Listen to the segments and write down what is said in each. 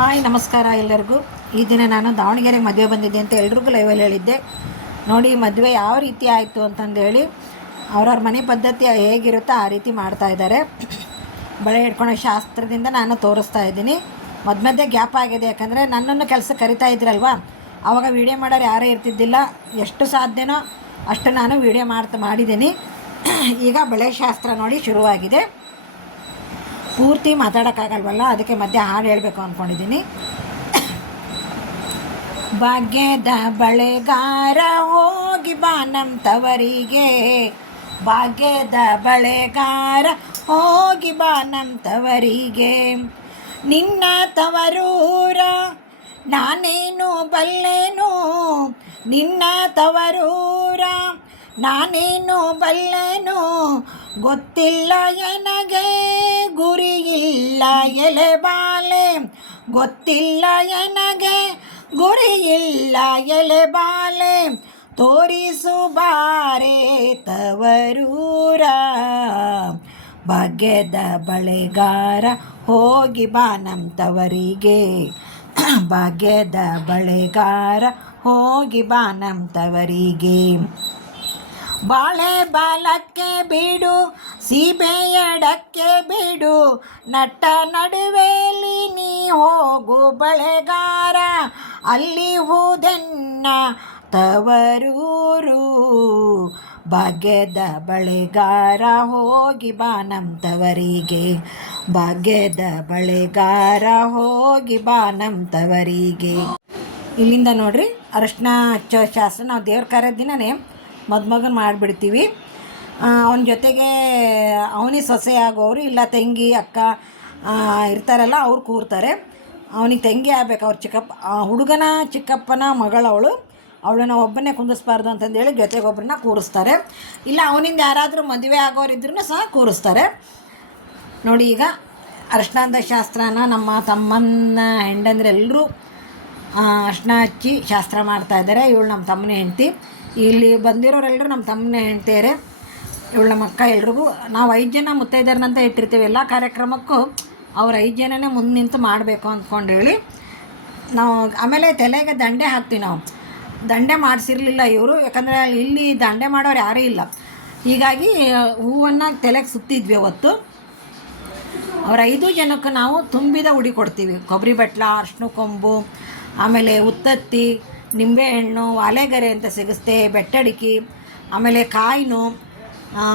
Hi ನಮಸ್ಕಾರ ಎಲ್ಲರಿಗೂ. ಈ ದಿನ ನಾನು ದಾವಣಗೆರೆಗೆ ಮದುವೆ ಬಂದಿದ್ದೆ ಅಂತ ಎಲ್ರಿಗೂ ಲೈವಲ್ಲಿ ಹೇಳಿದ್ದೆ. ನೋಡಿ ಮದುವೆ ಯಾವ ರೀತಿ ಆಯಿತು ಅಂತಂದೇಳಿ ಅವ್ರವ್ರ ಮನೆ ಪದ್ಧತಿ ಹೇಗಿರುತ್ತೋ ಆ ರೀತಿ ಮಾಡ್ತಾಯಿದ್ದಾರೆ. ಬಳೆ ಹಿಡ್ಕೊಳೋ ಶಾಸ್ತ್ರದಿಂದ ನಾನು ತೋರಿಸ್ತಾ ಇದ್ದೀನಿ. ಮಧ್ಯೆ ಗ್ಯಾಪ್ ಆಗಿದೆ, ಯಾಕಂದರೆ ನನ್ನನ್ನು ಕೆಲಸಕ್ಕೆ ಕರಿತಾ ಇದ್ರಲ್ವ, ಆವಾಗ ವೀಡಿಯೋ ಮಾಡೋರು ಯಾರೂ ಇರ್ತಿದ್ದಿಲ್ಲ. ಎಷ್ಟು ಸಾಧ್ಯನೋ ಅಷ್ಟು ನಾನು ವೀಡಿಯೋ ಮಾಡಿದ್ದೀನಿ. ಈಗ ಬಳೆ ಶಾಸ್ತ್ರ ನೋಡಿ ಶುರುವಾಗಿದೆ. ಪೂರ್ತಿ ಮಾತಾಡೋಕ್ಕಾಗಲ್ವಲ್ಲ, ಅದಕ್ಕೆ ಮಧ್ಯೆ ಹಾಡು ಹೇಳಬೇಕು ಅಂದ್ಕೊಂಡಿದ್ದೀನಿ. ಭಾಗ್ಯದ ಬಳೆಗಾರ ಹೋಗಿ ಬಾ ನಮ್ಮ ತವರಿಗೆ, ಭಾಗ್ಯದ ಬಳೆಗಾರ ಹೋಗಿ ಬಾ ನಮ್ಮ ತವರಿಗೆ, ನಿನ್ನ ತವರೂರ ನಾನೇನು ಬಲ್ಲೆನು, ನಿನ್ನ ತವರೂರ ನಾನೇನು ಬಲ್ಲೆನು, ಗೊತ್ತಿಲ್ಲ ಎನಗೆ ಗುರಿಯಿಲ್ಲ ಎಲೆಬಾಲೆ, ಗೊತ್ತಿಲ್ಲ ಎನಗೆ ಗುರಿಯಿಲ್ಲ ಎಲೆಬಾಲೆ, ತೋರಿಸು ಬಾರೆ ತವರೂರ, ಭಾಗ್ಯದ ಬಳೆಗಾರ ಹೋಗಿ ಬಾ ನಮ್ಮ ತವರಿಗೆ, ಭಾಗ್ಯದ ಬಳೆಗಾರ ಹೋಗಿ ಬಾ ನಮ್ಮ ತವರಿಗೆ, ಬಾಳೆ ಬಾಲಕ್ಕೆ ಬಿಡು ಸೀಬೆ ಎಡಕ್ಕೆ ಬಿಡು, ನಟ್ಟ ನಡುವೆಯಲ್ಲಿ ನೀ ಹೋಗು ಬಳೆಗಾರ, ಅಲ್ಲಿ ಹೂದೆನ್ನ ತವರೂರು, ಭಾಗ್ಯದ ಬಳೆಗಾರ ಹೋಗಿ ಬಾ ನಮ್ಮ ತವರಿಗೆ, ಭಾಗ್ಯದ ಬಳೆಗಾರ ಹೋಗಿ ಬಾ ನಮ್ಮ ತವರಿಗೆ. ಇಲ್ಲಿಂದ ನೋಡ್ರಿ ಅರಶಿನ ಹಚ್ಚೋ ಶಾಸ್ತ್ರ ನಾವು ದೇವ್ರ ಕಾರ್ಯದ ದಿನನೇ ಮದುಮಗನ ಮಾಡಿಬಿಡ್ತೀವಿ. ಅವನ ಜೊತೆಗೆ ಅವನಿಗೆ ಸೊಸೆ ಆಗೋರು ಇಲ್ಲ ತಂಗಿ ಅಕ್ಕ ಇರ್ತಾರಲ್ಲ, ಅವ್ರು ಕೂರ್ತಾರೆ. ಅವನಿಗೆ ತಂಗಿ ಆಗ್ಬೇಕು, ಅವ್ರ ಚಿಕ್ಕಪ್ಪ ಹುಡುಗನ ಚಿಕ್ಕಪ್ಪನ ಮಗಳವಳು, ಅವಳನ್ನ ಒಬ್ಬನೇ ಕುಂದಿಸ್ಬಾರ್ದು ಅಂತಂದೇಳಿ ಜೊತೆಗೊಬ್ಬರನ್ನ ಕೂರಿಸ್ತಾರೆ. ಇಲ್ಲ ಅವನಿಂದ ಯಾರಾದರೂ ಮದುವೆ ಆಗೋರಿದ್ರೂ ಸಹ ಕೂರಿಸ್ತಾರೆ. ನೋಡಿ ಈಗ ಅರಶಿನದ ಶಾಸ್ತ್ರನ ನಮ್ಮ ತಮ್ಮನ ಹೆಂಡಂದ್ರೆಲ್ಲರೂ ಅರಶಿನ ಹಚ್ಚಿ ಶಾಸ್ತ್ರ ಮಾಡ್ತಾಯಿದ್ದಾರೆ. ಇವಳು ನಮ್ಮ ತಮ್ಮನ ಹೆಂಡತಿ. ಇಲ್ಲಿ ಬಂದಿರೋರೆಲ್ಲರೂ ನಮ್ಮ ತಮ್ಮನ ಹೆಂಡ್ತಿಯರೇ. ಇವಳು ನಮ್ಮ ಅಕ್ಕ. ಎಲ್ರಿಗೂ ನಾವು 5 ಜನ ಮುತ್ತೈದೆಯರನ್ನಂತ ಇಟ್ಟಿರ್ತೀವಿ. ಎಲ್ಲ ಕಾರ್ಯಕ್ರಮಕ್ಕೂ ಅವ್ರು 5 ಜನನೇ ಮುಂದೆ ನಿಂತು ಮಾಡಬೇಕು ಅಂದ್ಕೊಂಡು ಹೇಳಿ ನಾವು ಆಮೇಲೆ ತಲೆಗೆ ದಂಡೆ ಹಾಕ್ತೀವಿ. ನಾವು ದಂಡೆ ಮಾಡಿಸಿರಲಿಲ್ಲ ಇವರು, ಯಾಕಂದರೆ ಇಲ್ಲಿ ದಂಡೆ ಮಾಡೋರು ಯಾರೂ ಇಲ್ಲ. ಹೀಗಾಗಿ ಹೂವನ್ನು ತಲೆಗೆ ಸುತ್ತಿದ್ವಿ ಅವತ್ತು. ಅವ್ರ 5 ಜನಕ್ಕೆ ನಾವು ತುಂಬಿದ ಉಡಿ ಕೊಡ್ತೀವಿ. ಕೊಬ್ಬರಿ ಬಟ್ಲ, ಅರ್ಶಿನ ಕೊಂಬು, ಆಮೇಲೆ ಉತ್ತತ್ತಿ, ನಿಂಬೆಹಣ್ಣು, ವಾಲೆಗರೆ ಅಂತ ಸಿಗಿಸ್ತೆ, ಬೆಟ್ಟಡಿಕೆ, ಆಮೇಲೆ ಕಾಯಿನು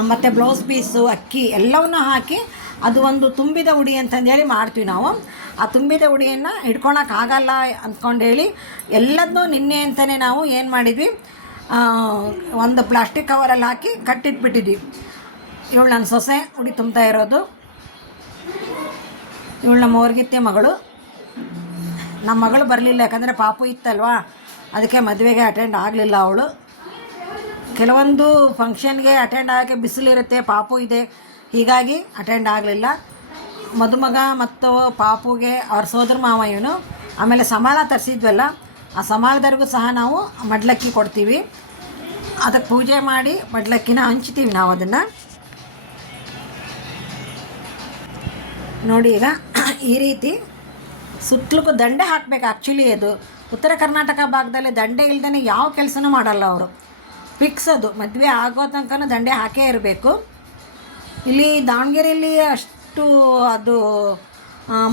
ಮತ್ತು ಬ್ಲೌಸ್ ಪೀಸು, ಅಕ್ಕಿ ಎಲ್ಲವನ್ನೂ ಹಾಕಿ ಅದು ಒಂದು ತುಂಬಿದ ಉಡಿ ಅಂತಂದೇಳಿ ಮಾಡ್ತೀವಿ ನಾವು. ಆ ತುಂಬಿದ ಉಡಿಯನ್ನು ಹಿಡ್ಕೊಳಕ್ಕಾಗಲ್ಲ ಅಂದ್ಕೊಂಡೇಳಿ ಎಲ್ಲದನ್ನೂ ನಿನ್ನೆ ಅಂತಲೇ ನಾವು ಏನು ಮಾಡಿದ್ವಿ, ಒಂದು ಪ್ಲಾಸ್ಟಿಕ್ ಕವರಲ್ಲಿ ಹಾಕಿ ಕಟ್ಟಿಟ್ಬಿಟ್ಟಿದ್ವಿ. ಇವಳು ನನ್ನ ಸೊಸೆ ಉಡಿ ತುಂಬ್ತಾ ಇರೋದು. ಇವಳು ನಮ್ಮ ಊರ್ಗಿತ್ತೆ ಮಗಳು. ನಮ್ಮ ಮಗಳು ಬರಲಿಲ್ಲ, ಯಾಕಂದರೆ ಪಾಪು ಇತ್ತಲ್ವಾ, ಅದಕ್ಕೆ ಮದುವೆಗೆ ಅಟೆಂಡ್ ಆಗಲಿಲ್ಲ ಅವಳು. ಕೆಲವೊಂದು ಫಂಕ್ಷನ್ಗೆ ಅಟೆಂಡ್ ಆಗೋಕ್ಕೆ ಬಿಸಿಲಿರುತ್ತೆ, ಪಾಪು ಇದೆ, ಹೀಗಾಗಿ ಅಟೆಂಡ್ ಆಗಲಿಲ್ಲ. ಮದುಮಗ ಮತ್ತು ಪಾಪುಗೆ ಅವ್ರ ಸೋದರ ಮಾವ ಇವನು. ಆಮೇಲೆ ಸಮಾಳ ತರಿಸಿದ್ವಲ್ಲ, ಆ ಸಮಾಳದವ್ರಿಗೂ ಸಹ ನಾವು ಮಡ್ಲಕ್ಕಿ ಕೊಡ್ತೀವಿ. ಅದಕ್ಕೆ ಪೂಜೆ ಮಾಡಿ ಮಡ್ಲಕ್ಕಿನ ಹಂಚ್ತೀವಿ ನಾವು ಅದನ್ನು. ನೋಡಿ ಈಗ ಈ ರೀತಿ ಸುತ್ತಲೂ ದಂಡೆ ಹಾಕಬೇಕು. ಆ್ಯಕ್ಚುಲಿ ಅದು ಉತ್ತರ ಕರ್ನಾಟಕ ಭಾಗದಲ್ಲಿ ದಂಡೆ ಇಲ್ದೇ ಯಾವ ಕೆಲಸನೂ ಮಾಡಲ್ಲ ಅವರು. ಫಿಕ್ಸ್ ಅದು, ಮದುವೆ ಆಗೋ ತನಕ ದಂಡೆ ಹಾಕೇ ಇರಬೇಕು. ಇಲ್ಲಿ ದಾವಣಗೆರೆಯಲ್ಲಿ ಅಷ್ಟು ಅದು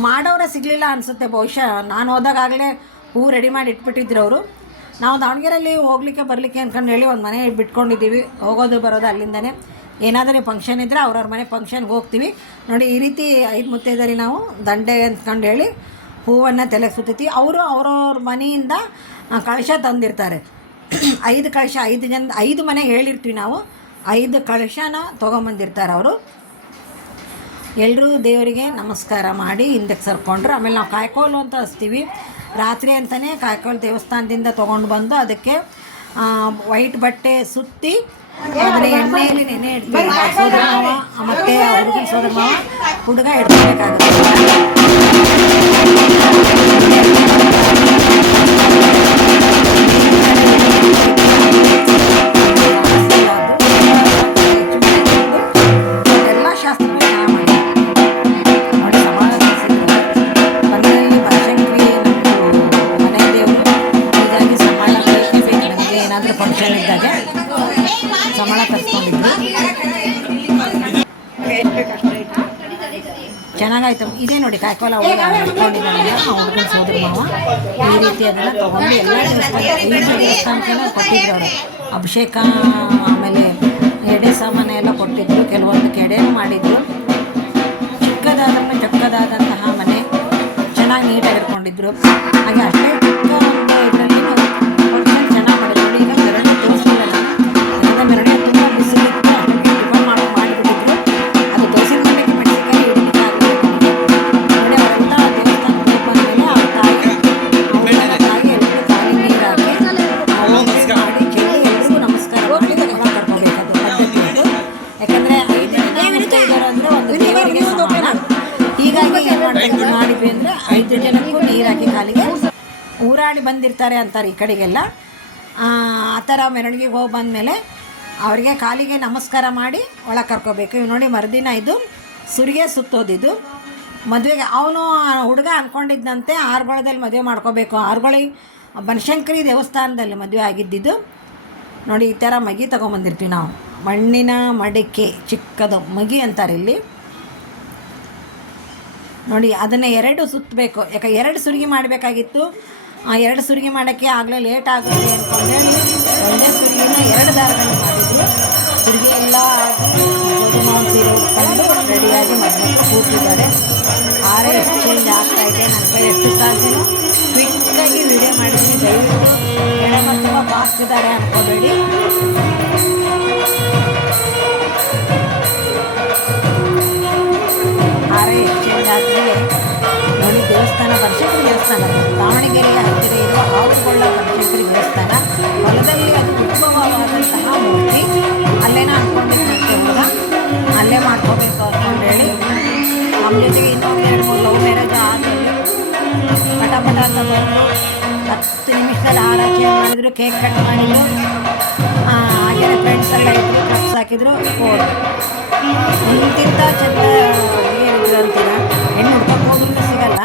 ಮಾಡೋರೇ ಸಿಗಲಿಲ್ಲ ಅನಿಸುತ್ತೆ ಬಹುಶಃ. ನಾನು ಹೋದಾಗಲೇ ಹೂ ರೆಡಿ ಮಾಡಿ ಇಟ್ಬಿಟ್ಟಿದ್ರು ಅವರು. ನಾವು ದಾವಣಗೆರೆಯಲ್ಲಿ ಹೋಗಲಿಕ್ಕೆ ಬರಲಿಕ್ಕೆ ಅಂದ್ಕೊಂಡು ಹೇಳಿ ಒಂದು ಮನೆ ಬಿಟ್ಕೊಂಡಿದ್ದೀವಿ. ಹೋಗೋದು ಬರೋದು ಅಲ್ಲಿಂದನೇ. ಏನಾದರೂ ಫಂಕ್ಷನ್ ಇದ್ದರೆ ಅವ್ರವ್ರ ಮನೆ ಫಂಕ್ಷನ್ಗೆ ಹೋಗ್ತೀವಿ. ನೋಡಿ ಈ ರೀತಿ 5 ಮುತ್ತೈದೆಯರಿಗೆ ನಾವು ದಂಡೆ ಅಂದ್ಕೊಂಡು ಹೇಳಿ ಹೂವನ್ನು ತಲೆಗೆ ಸುತ್ತೀವಿ. ಅವರು ಅವ್ರವ್ರ ಮನೆಯಿಂದ ಕಳಶ ತಂದಿರ್ತಾರೆ. 5 ಕಳಶ, 5 ಮನೆ ಹೇಳಿರ್ತೀವಿ ನಾವು. 5 ಕಳಶನ ತೊಗೊಂಬಂದಿರ್ತಾರೆ ಅವರು. ಎಲ್ಲರೂ ದೇವರಿಗೆ ನಮಸ್ಕಾರ ಮಾಡಿ ಹಿಂದಕ್ಕೆ ಸರ್ಕೊಂಡ್ರು. ಆಮೇಲೆ ನಾವು ಕಾಯ್ಕೋಲು ಅಂತ ಹಚ್ತೀವಿ. ರಾತ್ರಿ ಅಂತಲೇ ಕಾಯ್ಕೋಲು ದೇವಸ್ಥಾನದಿಂದ ತೊಗೊಂಡು ಬಂದು ಅದಕ್ಕೆ ವೈಟ್ ಬಟ್ಟೆ ಸುತ್ತಿ ಅದನ್ನು ಎಣ್ಣೆಯಲ್ಲಿ ನೆನೆ ಇಡ್ತೀವಿ. ಸೋದರ ಮಾವ ಮತ್ತು ಹುಡುಗನ ಸೋದರ ಮಾವ ಹುಡುಗ ಇಡ್ಕೋಬೇಕಾಗುತ್ತೆ. ಶಾಸ್ತ್ರ ನೋಡಿ ಸಮಾಜ ಚೆನ್ನಾಗಾಯ್ತು. ಇದೇ ನೋಡಿ ಕಾಯ್ಕೋಲ ಹುಡುಗ ಇಟ್ಕೊಂಡಿದ್ದಾರಲ್ಲ ಆ ಹುಡುಗನ ಸೋದರ ಮಾವ ಈ ರೀತಿ ಅದನ್ನು ತೊಗೊಂಡು ಎಲ್ಲ ದೇವಸ್ಥಾನಕ್ಕೆ ಕೊಟ್ಟಿದ್ರು ಅವರು. ಅಭಿಷೇಕ ಆಮೇಲೆ ಎಡೆ ಸಾಮಾನು ಎಲ್ಲ ಕೊಟ್ಟಿದ್ರು, ಕೆಲವೊಂದು ಕೆಡೆನೂ ಮಾಡಿದ್ರು. ಚಿಕ್ಕದಾದ್ರೂ ಚೊಕ್ಕದಾದಂತಹ ಮನೆ ಚೆನ್ನಾಗಿ ನೀಟಾಗಿ ಇಟ್ಕೊಂಡಿದ್ರು. ಹಾಗೆ ಅಷ್ಟೇ ಚಿಕ್ಕ ಒಂದು ಇದರಲ್ಲಿ ಫಂಕ್ಷನ್ ಚೆನ್ನಾಗಿ ಮಾಡಿದ್ರು. ಈಗ ಮೆರವಣಿಗೆ ತೋರಿಸಿಲ್ಲ ನಾನು, ಮೆರವಣಿಗೆ ತುಂಬ ಬಿಸಿಲಿತ್ತು, ಅಷ್ಟೊಂದು ಟಿಫನ್ ಮಾಡಿಬಿಟ್ಟಿದ್ರು. ಅದು ತೋರಿಸಿದ ಮನೆಗೆ ಮೆಣಸಿನಕಾಯಿ ಇಡಲಿಕ್ಕಾಗಲಿಲ್ಲ. ನೋಡಿ ಅವರೆಲ್ಲ ದೇವಸ್ಥಾನಕ್ಕೆ ಬಂದಮೇಲೆ ಅವ್ರ ತಾಯಿ ಎಲ್ಲರೂ ಕಾಲಿ ನೀರು ಹಾಕಿ ಮಾಡಿ ಚೆಲ್ಲಿ ಎಲ್ರಿಗೂ ನಮಸ್ಕಾರ ಮಾಡಿ ಕರ್ಕೋಬೇಕದು ಪದ್ಧತಿ ಇದು. ಯಾಕಂದರೆ 5 ಜನ ಮುತ್ತೈದೆಯರು ಅಂದರೆ ಒಂದು ದೇವರಿಗೆ ಸಮಾನ. ಹೀಗಾಗಿ ಏನು ಮಾಡಬೇಕು ಮಾಡಿದ್ವಿ ಅಂದರೆ 5 ಜನಕ್ಕೂ ನೀರು ಹಾಕಿ ಕಾಲಿಗೆ ಊರಾಡಿ ಬಂದಿರ್ತಾರೆ ಅಂತಾರೆ ಈ ಕಡೆಗೆಲ್ಲ. ಆ ಥರ ಮೆರವಣಿಗೆಗೆ ಹೋಗಿ ಬಂದಮೇಲೆ ಅವರಿಗೆ ಕಾಲಿಗೆ ನಮಸ್ಕಾರ ಮಾಡಿ ಒಳಗೆ ಕರ್ಕೋಬೇಕು. ಇವು ನೋಡಿ ಮರುದಿನ ಇದು ಸುರಿಗೆ ಸುತ್ತೋದಿದ್ದು ಮದುವೆಗೆ. ಅವನು ಹುಡುಗ ಅಂದ್ಕೊಂಡಿದ್ದಂತೆ ಆರ್ಗೊಳದಲ್ಲಿ ಮದುವೆ ಮಾಡ್ಕೋಬೇಕು. ಆರ್ಗೊಳಿ ಬನಶಂಕರಿ ದೇವಸ್ಥಾನದಲ್ಲಿ ಮದುವೆ ಆಗಿದ್ದಿದ್ದು. ನೋಡಿ ಈ ಥರ ಮಗಿ ತೊಗೊಂಬಂದಿರ್ತೀವಿ ನಾವು, ಮಣ್ಣಿನ ಮಡಿಕೆ ಚಿಕ್ಕದು ಮಗಿ ಅಂತಾರೆ ಇಲ್ಲಿ. ನೋಡಿ ಅದನ್ನು 2 ಸುತ್ತಬೇಕು. ಯಾಕೆ 2 ಸುರಿಗೆ ಮಾಡಬೇಕಾಗಿತ್ತು. 2 ಸುರಿಗೆ ಮಾಡೋಕ್ಕೆ ಆಗಲೇ ಲೇಟ್ ಆಗುತ್ತೆ ಅಂದ್ಕೊಂಡೇಳಿ ಒಂದೇ ಸುರಿಗಿನ 2 ದಾರಗಳು ಮಾಡಿದರು. ಸುರಿಗೆ ಎಲ್ಲ ಆಗಿ ಮಾವಿನ ಸೀರೆ ಉಟ್ಕೊಂಡು ರೆಡಿಯಾಗಿ ಮದುವೆ ಕೂತಿದ್ದಾರೆ. ಆರೇ ಎಕ್ಸ್ಚೇಂಜ್ ಆಗ್ತಾಯಿದೆ. ನನ್ನ ಕೈ ಎಷ್ಟು ಸಾಧ್ಯನೋ ಕ್ವಿಕ್ಕಾಗಿ ವಿಡಿಯೋ ಮಾಡಿದ್ದೀನಿ. ದಯವಿಟ್ಟು ಎಡಮ ತುಂಬ ಫಾಸ್ಟ್ ಇದ್ದಾರೆ ಅಂದ್ಕೋಬೇಡಿ. ಆರೇ ಎಕ್ಸ್ಚೇಂಜ್ ಆದಮೇಲೆ ನೋಡಿ ದೇವಸ್ಥಾನ ಬನಶಂಕರಿ ದೇವಸ್ಥಾನ ದಾವಣಗೆರೆಯ ಹತ್ತಿರ ಇರುವ ಆವುಗೊಳ್ಳ ಬನಶಂಕರಿ ದೇವಸ್ಥಾನ. ಹೊಲದಲ್ಲಿ ಅದು ಉದ್ಭವವಾದಂತಹ ಮೂರ್ತಿ. ಅಲ್ಲೇನೋ ಅಂದ್ಕೊಂಡಿದ್ದಂತೆ ಹುಡುಗ ಅಲ್ಲೇ ಮಾಡ್ಕೋಬೇಕು ಅಂದ್ಕೊಂಡೇಳಿ ನಮ್ಮ ಜೊತೆಗೆ ಇನ್ನೊಂದು 2-3 ಲವ್ ಮ್ಯಾರೇಜ್ ಆದಮೇಲೆ ಪಟ ಪಟ ಅಂತ ಬಂದು 10 ನಿಮಿಷದಲ್ಲಿ ಹಾರ ಚೇಂಜ್ ಮಾಡಿದ್ರು, ಕೇಕ್ ಕಟ್ ಮಾಡಿದ್ರು. ಹಾಗೆ ಫ್ರೆಂಡ್ಸ್ ಎಲ್ಲ ಇದ್ದರು, ಕ್ಲಬ್ಸ್ ಹಾಕಿದ್ರು. ಇಂತಿಂಥ ಚೆಂದ ಹುಡುಗಿಯರಿದ್ರು ಅಂತೀರ, ಹೆಣ್ಣು ಹುಡ್ಕೊಂಡು ಹೋದ್ರೂ ಸಿಗಲ್ಲ.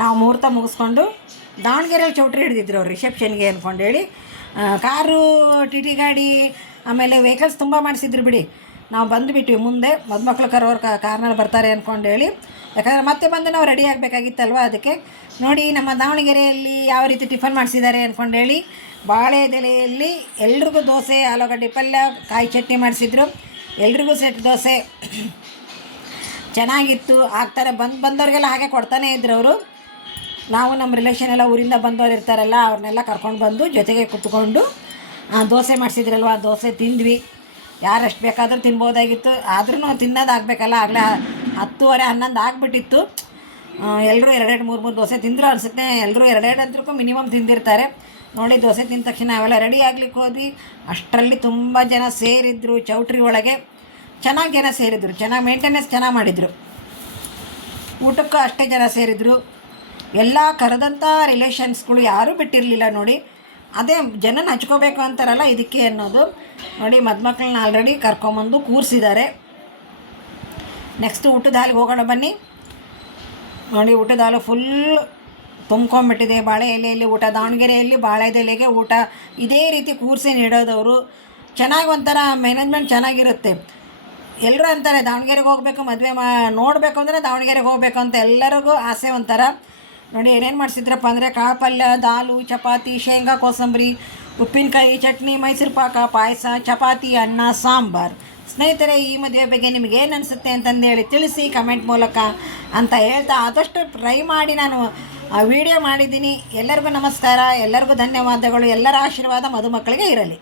ನಾವು ಮುಹೂರ್ತ ಮುಗಿಸ್ಕೊಂಡು ದಾವಣಗೆರೆಯಲ್ಲಿ ಚೌಟ್ರಿ ಹಿಡಿದಿದ್ರು ಅವ್ರು ರಿಸೆಪ್ಷನ್ಗೆ ಅಂದ್ಕೊಂಡೇಳಿ. ಕಾರು, ಟಿ ಟಿ ಗಾಡಿ ಆಮೇಲೆ ವೆಹಿಕಲ್ಸ್ ತುಂಬ ಮಾಡಿಸಿದ್ರು ಬಿಡಿ. ನಾವು ಬಂದುಬಿಟ್ವಿ ಮುಂದೆ, ಮದುಮಕ್ಳು ಕರೋರು ಕಾರ್ನಲ್ಲಿ ಬರ್ತಾರೆ ಅಂದ್ಕೊಂಡೇಳಿ. ಯಾಕಂದರೆ ಮತ್ತೆ ಬಂದು ನಾವು ರೆಡಿ ಆಗಬೇಕಾಗಿತ್ತಲ್ವ, ಅದಕ್ಕೆ. ನೋಡಿ ನಮ್ಮ ದಾವಣಗೆರೆಯಲ್ಲಿ ಯಾವ ರೀತಿ ಟಿಫನ್ ಮಾಡಿಸಿದ್ದಾರೆ ಅಂದ್ಕೊಂಡೇಳಿ. ಬಾಳೆ ಎಲೆಯಲ್ಲಿ ಎಲ್ರಿಗೂ ದೋಸೆ, ಆಲೂಗಡ್ಡೆ ಪಲ್ಯ, ಕಾಯಿ ಚಟ್ನಿ ಮಾಡಿಸಿದ್ರು. ಎಲ್ರಿಗೂ ಸೆಟ್ ದೋಸೆ ಚೆನ್ನಾಗಿತ್ತು. ಆಗ್ತಾರೆ ಬಂದವ್ರಿಗೆಲ್ಲ ಹಾಗೆ ಕೊಡ್ತಾನೇ ಇದ್ರು ಅವರು. ನಾವು ನಮ್ಮ ರಿಲೇಷನ್ ಎಲ್ಲ ಊರಿಂದ ಬಂದವ್ರು ಇರ್ತಾರಲ್ಲ, ಅವ್ರನ್ನೆಲ್ಲ ಕರ್ಕೊಂಡು ಬಂದು ಜೊತೆಗೆ ಕುತ್ಕೊಂಡು ದೋಸೆ ಮಾಡಿಸಿದ್ರಲ್ವ, ದೋಸೆ ತಿಂದ್ವಿ. ಯಾರಷ್ಟು ಬೇಕಾದರೂ ತಿನ್ಬೋದಾಗಿತ್ತು, ಆದ್ರೂ ತಿನ್ನೋದಾಗಬೇಕಲ್ಲ. ಆಗಲೇ 10:30 11 ಆಗಿಬಿಟ್ಟಿತ್ತು. ಎಲ್ಲರೂ 2-3 ದೋಸೆ ತಿಂದರು ಅನಿಸುತ್ತೆ. ಎಲ್ಲರೂ 2 ಅಂತಕ್ಕೂ ಮಿನಿಮಮ್ ತಿಂದಿರ್ತಾರೆ. ನೋಡಿ ದೋಸೆ ತಿಂದ ತಕ್ಷಣ ಅವೆಲ್ಲ ರೆಡಿ ಆಗ್ಲಿಕ್ಕೆ ಹೋದ್ವಿ. ಅಷ್ಟರಲ್ಲಿ ತುಂಬ ಜನ ಸೇರಿದ್ರು ಚೌಟ್ರಿ ಒಳಗೆ. ಚೆನ್ನಾಗಿ ಜನ ಸೇರಿದ್ರು, ಚೆನ್ನಾಗಿ ಮೇಂಟೆನೆನ್ಸ್ ಚೆನ್ನಾಗಿ ಮಾಡಿದರು. ಊಟಕ್ಕೂ ಅಷ್ಟೇ ಜನ ಸೇರಿದರು. ಎಲ್ಲ ಕರೆದಂಥ ರಿಲೇಷನ್ಸ್ಗಳು ಯಾರೂ ಬಿಟ್ಟಿರಲಿಲ್ಲ ನೋಡಿ. ಅದೇ ಜನನ ಹಚ್ಕೋಬೇಕು ಅಂತಾರಲ್ಲ, ಇದಕ್ಕೆ ಅನ್ನೋದು. ನೋಡಿ ಮದುಮಕ್ಕಳನ್ನ ಆಲ್ರೆಡಿ ಕರ್ಕೊಂಬಂದು ಕೂರಿಸಿದ್ದಾರೆ. ನೆಕ್ಸ್ಟ್ ಊಟದ ಹಾಲಿಗೆ ಹೋಗೋಣ ಬನ್ನಿ. ನೋಡಿ ಊಟದ ಹಾಲು ಫುಲ್ ತುಂಬ್ಕೊಂಡ್ಬಿಟ್ಟಿದೆ. ಬಾಳೆ ಎಲೆಯಲ್ಲಿ ಊಟ, ದಾವಣಗೆರೆಯಲ್ಲಿ ಬಾಳೆದ ಎಲೆಗೆ ಊಟ ಇದೇ ರೀತಿ ಕೂರಿಸಿ ನೀಡೋದವರು. ಚೆನ್ನಾಗಿ ಒಂಥರ ಮ್ಯಾನೇಜ್ಮೆಂಟ್ ಚೆನ್ನಾಗಿರುತ್ತೆ. ಎಲ್ಲರೂ ಅಂತಾರೆ ದಾವಣಗೆರೆಗೆ ಹೋಗಬೇಕು, ಮದುವೆ ನೋಡಬೇಕು ಅಂದರೆ ದಾವಣಗೆರೆಗೆ ಹೋಗಬೇಕು ಅಂತ ಎಲ್ಲರಿಗೂ ಆಸೆ ಒಂಥರ. ನೋಡಿ ಏನೇನು ಮಾಡಿಸಿದ್ರಪ್ಪ ಅಂದರೆ ಕಾಳು ಪಲ್ಯ, ದಾಲು, ಚಪಾತಿ, ಶೇಂಗಾ ಕೋಸಂಬರಿ, ಉಪ್ಪಿನಕಾಯಿ, ಚಟ್ನಿ, ಮೈಸೂರು ಪಾಕ, ಪಾಯಸ, ಚಪಾತಿ, ಅನ್ನ, ಸಾಂಬಾರು, ಸ್ನೇಹಿತರೆ, ಈ ಮದುವೆ ಬಗ್ಗೆ ನಿಮಗೆ ಏನು ಅನಿಸುತ್ತೆ ಅಂತಂದೇಳಿ ತಿಳಿಸಿ ಕಮೆಂಟ್ ಮೂಲಕ ಅಂತ ಹೇಳ್ತಾ ಆದಷ್ಟು ಟ್ರೈ ಮಾಡಿ ನಾನು ವಿಡಿಯೋ ಮಾಡಿದ್ದೀನಿ. ಎಲ್ಲರಿಗೂ ನಮಸ್ಕಾರ, ಎಲ್ಲರಿಗೂ ಧನ್ಯವಾದಗಳು. ಎಲ್ಲರ ಆಶೀರ್ವಾದ ಮದುಮಕ್ಕಳಿಗೆ ಇರಲಿ.